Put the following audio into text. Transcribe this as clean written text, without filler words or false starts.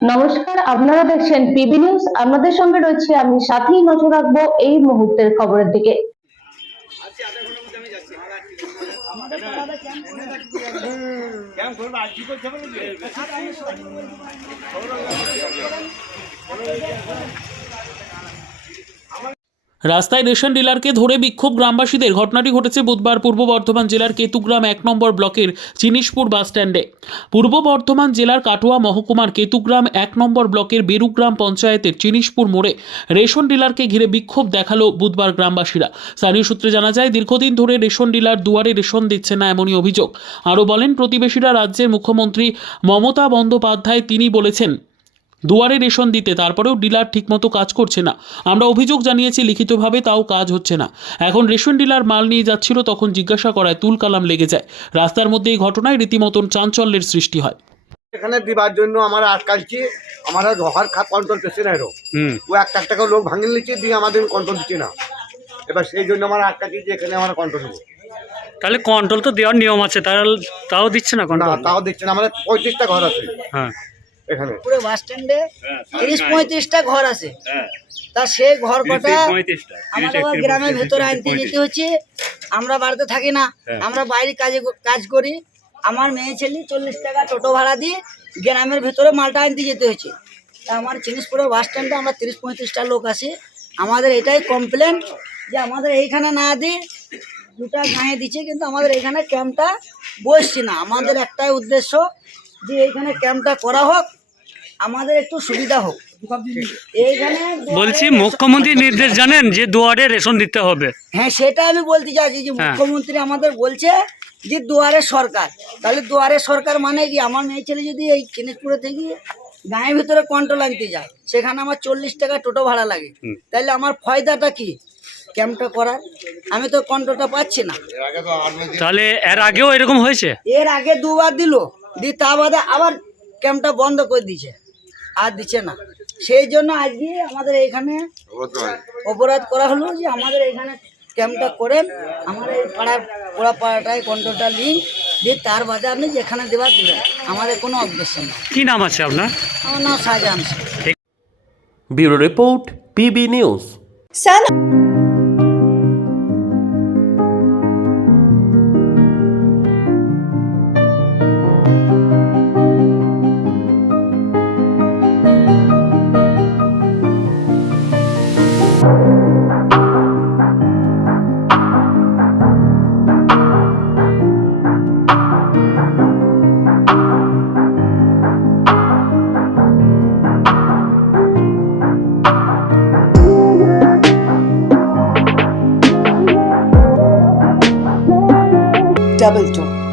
নমস্কার, আপনারা দেখছেন পিবি নিউজ। আপনাদের সঙ্গে রয়েছে আমি, সাথেই নজর রাখবো এই মুহূর্তের খবরের দিকে। রাস্তায় রেশন ডিলারকে ধরে বিক্ষোভ গ্রামবাসীদের। ঘটনাটি ঘটেছে বুধবার পূর্ব বর্ধমান জেলার কেতুগ্রাম 1 নম্বর ব্লকের চিনিশপুর বাসস্ট্যান্ডে। পূর্ব বর্ধমান জেলার কাটোয়া মহকুমার কেতুগ্রাম 1 নম্বর ব্লকের বেরুগ্রাম পঞ্চায়েতের চিনিশপুর মোড়ে রেশন ডিলারকে ঘিরে বিক্ষোভ দেখালো বুধবার গ্রামবাসীরা। স্থানীয় সূত্রে জানা যায়, দীর্ঘদিন ধরে রেশন ডিলার দুয়ারে রেশন দিচ্ছে না, এমনই অভিযোগ। আরও বলেন প্রতিবেশীরা। রাজ্যের মুখ্যমন্ত্রী মমতা বন্দ্যোপাধ্যায় তিনি বলেছেন দুয়ারে রেশন দিতে, তারপরেও ডিলার ঠিকমতো কাজ করছে না। আমরা অভিযোগ জানিয়েছি লিখিতভাবে, তাও কাজ হচ্ছে না। এখন রেশন ডিলার মাল নিয়ে যাচ্ছিল, তখন জিজ্ঞাসা করায় তুল কালাম লেগে যায়। রাস্তার মধ্যে এই ঘটনায় রীতিমতন চাঞ্চল্যের সৃষ্টি হয়। এখানে দিবার জন্য আমরা আটকালছি, আমরা ঘর কন্ট্রোল করছে না। এরও ও একটা টাকা লোক ভাঙিয়ে নিচ্ছে, দিয়ে আমাদের কন্ট্রোল দিচ্ছে না। এবার সেই জন্য আমরা আটকাচ্ছি যে এখানে আমরা কন্ট্রোল নেবো। তাহলে কন্ট্রোল তো দেওয়ার নিয়ম আছে, তাও দিচ্ছে না না, কন্ট্রোল। তাও দিচ্ছে না। আমাদের 35টা ঘর আছে হ্যাঁ, এখানে। পুরো বাস স্ট্যান্ডে 30-35টা ঘর আছে। তা সেই ঘর কটা আমাদের গ্রামের ভেতরে আনতে যেতে হচ্ছে। আমরা বাড়িতে থাকি না, আমরা বাইরে কাজ করি। আমার মেয়ে ছেলে 40 টাকা টোটো ভাড়া দিয়ে গ্রামের ভেতরে মালটা আনতে যেতে হচ্ছে। তা আমার চিনিসপুরে বাস স্ট্যান্ডে আমরা 30-35টা লোক আছি। আমাদের এটাই কমপ্লেন যে আমাদের এইখানে না দিয়ে দুটা গাঁয়ে দিচ্ছে, কিন্তু আমাদের এইখানে ক্যাম্পটা বসছি না। আমাদের একটাই উদ্দেশ্য যে এইখানে ক্যাম্পটা করা হোক, আমাদের একটু সুবিধা হোক। এইখানে বলছি মুখ্যমন্ত্রী নির্দেশ জানেন যে দুয়ারে রেশন দিতে হবে। হ্যাঁ, সেটা আমি বলতে চাইছি যে মুখ্যমন্ত্রী আমাদের বলছে যে দুয়ারে সরকার। তাহলে দুয়ারে সরকার মানে কি? আমার মেয়ে ছেলে যদি এই চিনিসপুরে থেকে গাঁয়ের ভিতরে কন্ট্রোল আনতে যায়, সেখানে আমার 40 টাকা টোটো ভাড়া লাগে। তাহলে আমার ফায়দাটা কি ক্যাম্পটা করার? আমি তো কন্ট্রোলটা পাচ্ছি না। তাহলে এর আগেও এরকম হয়েছে? এর আগে দুবার দিল, দিয়ে তা বাদে আবার ক্যাম্পটা বন্ধ করে দিয়েছে, আর দিচ্ছে না। সেই জন্য আজকে আমাদের এইখানে অপরাধ করা হলো যে আমাদের এইখানে ক্যাম্পটা করেন, আমার এই পোড়া পাড়াটায় কন্ট্রোলটা নিই, দিয়ে তার বাদে আপনি যেখানে দেবার দেবেন, আমাদের কোনো অবজেকশন নেই। কি নাম আছে আপনার? আমার নাম Shahjahan Sheikh. Bureau report, PB news. Double Tone.